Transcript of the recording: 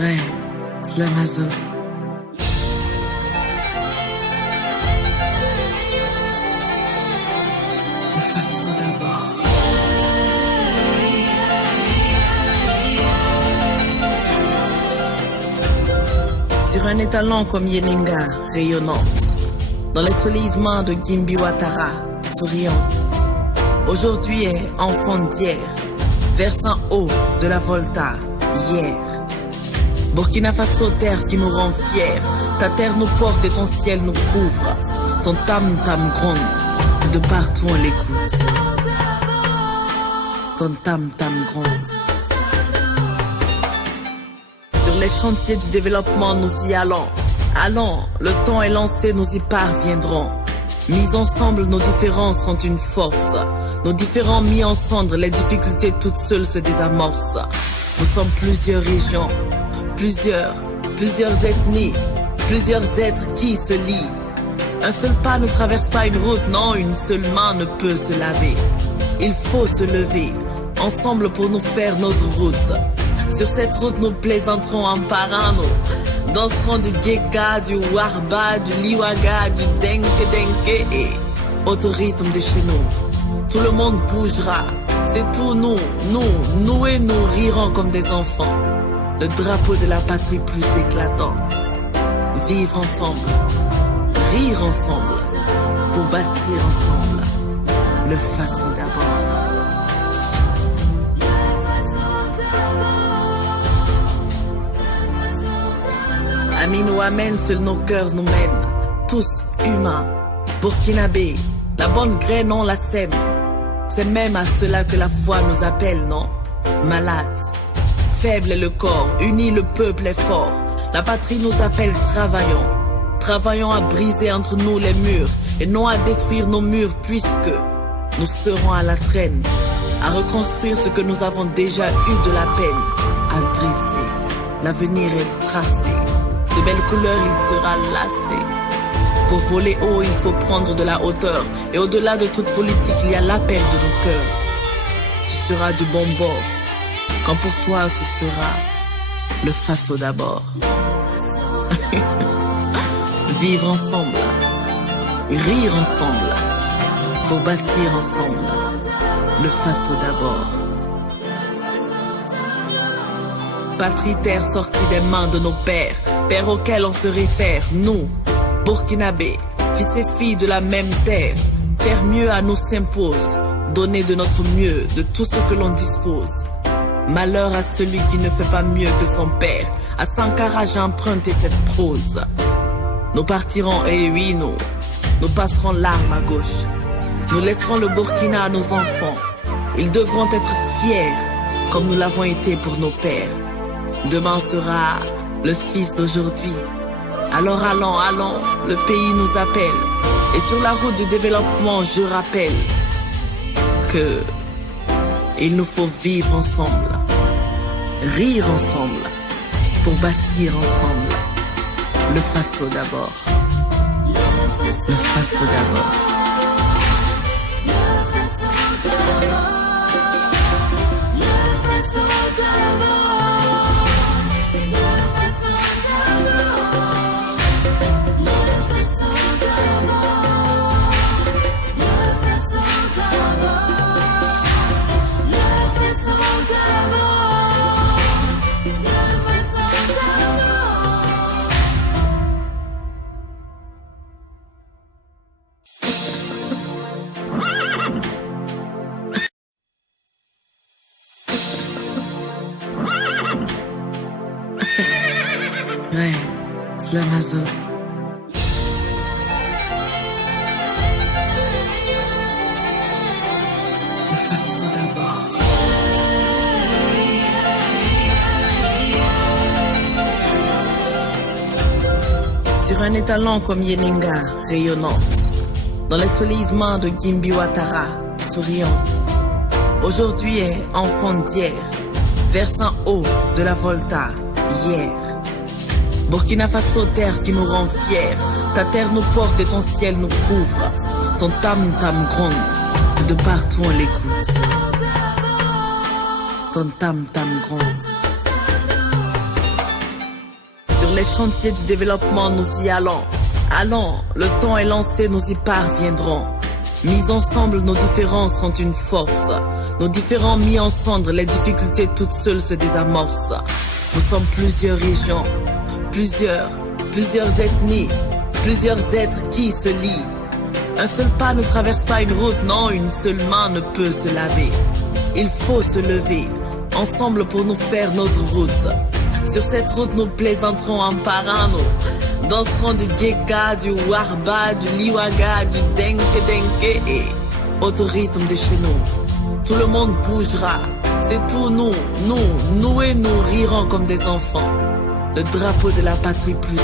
Ouais, c'est l'Amazon. De façon d'abord. Sur un étalon comme Yeninga, rayonnante. Dans les solides mains de Gimbi Ouattara, souriante. Aujourd'hui est enfant d'hier, versant haut de la Volta, hier. Burkina Faso, terre qui nous rend fiers. Ta terre nous porte et ton ciel nous couvre. Ton tam-tam gronde, et de partout on l'écoute. Ton tam-tam gronde. Sur les chantiers du développement, nous y allons. Allons, le temps est lancé, nous y parviendrons. Mis ensemble, nos différences sont une force. Nos différents mis ensemble, les difficultés toutes seules se désamorcent. Nous sommes plusieurs régions, plusieurs ethnies, plusieurs êtres qui se lient. Un seul pas ne traverse pas une route, non, une seule main ne peut se laver. Il faut se lever, ensemble pour nous faire notre route. Sur cette route, nous plaisanterons en parrain, nous danserons du Geka, du Warba, du Liwaga, du Denke et au rythme de chez nous. Tout le monde bougera, c'est tout nous et nous rirons comme des enfants. Le drapeau de la patrie plus éclatant. Vivre ensemble, rire ensemble, pour bâtir ensemble. Le façon d'abord. Amis nous amènent, seuls nos cœurs nous mènent. Tous humains, burkinabés, la bonne graine on la sème. C'est même à cela que la foi nous appelle, non? Malades, faible est le corps, uni le peuple est fort. La patrie nous appelle, travaillons. Travaillons à briser entre nous les murs et non à détruire nos murs puisque nous serons à la traîne, à reconstruire ce que nous avons déjà eu de la peine à dresser. L'avenir est tracé, de belles couleurs il sera lassé. Pour voler haut, il faut prendre de la hauteur. Et au-delà de toute politique, il y a l'appel de nos cœurs. Tu seras du bon bord, quand pour toi ce sera le faso d'abord. Vivre ensemble, rire ensemble, pour bâtir ensemble le faso d'abord. Patrie terre sortie des mains de nos pères, pères auxquels on se réfère, nous, burkinabés, fils et filles de la même terre. Faire mieux à nous s'impose, donner de notre mieux, de tout ce que l'on dispose. Malheur à celui qui ne fait pas mieux que son père. À Sankara j'ai emprunté cette prose. Nous partirons, et oui nous passerons l'arme à gauche. Nous laisserons le Burkina à nos enfants. Ils devront être fiers, comme nous l'avons été pour nos pères. Demain sera le fils d'aujourd'hui. Alors allons, le pays nous appelle. Et sur la route du développement, je rappelle que il nous faut vivre ensemble, rire ensemble, pour bâtir ensemble. Le faso d'abord. Le faso d'abord. Ouais, c'est l'Amazon. De façon d'abord. Sur un étalon comme Yeninga, rayonnante. Dans les solides mains de Gimbi Ouattara, souriante. Aujourd'hui est enfant d'hier, versant haut de la Volta, hier. Burkina Faso, terre qui nous rend fiers. Ta terre nous porte et ton ciel nous couvre. Ton tam-tam gronde, et de partout on l'écoute. Ton tam-tam gronde. Sur les chantiers du développement, nous y allons. Allons, le temps est lancé, nous y parviendrons. Mis ensemble, nos différences sont une force. Nos différents mis ensemble, les difficultés toutes seules se désamorcent. Nous sommes plusieurs régions, plusieurs ethnies, plusieurs êtres qui se lient. Un seul pas ne traverse pas une route, non, une seule main ne peut se laver. Il faut se lever, ensemble pour nous faire notre route. Sur cette route, nous plaisanterons en parrain, nous danserons du Geka, du Warba, du Liwaga, du Denke et au rythme de chez nous. Tout le monde bougera, c'est tout nous et nous rirons comme des enfants. Le drapeau de la patrie plus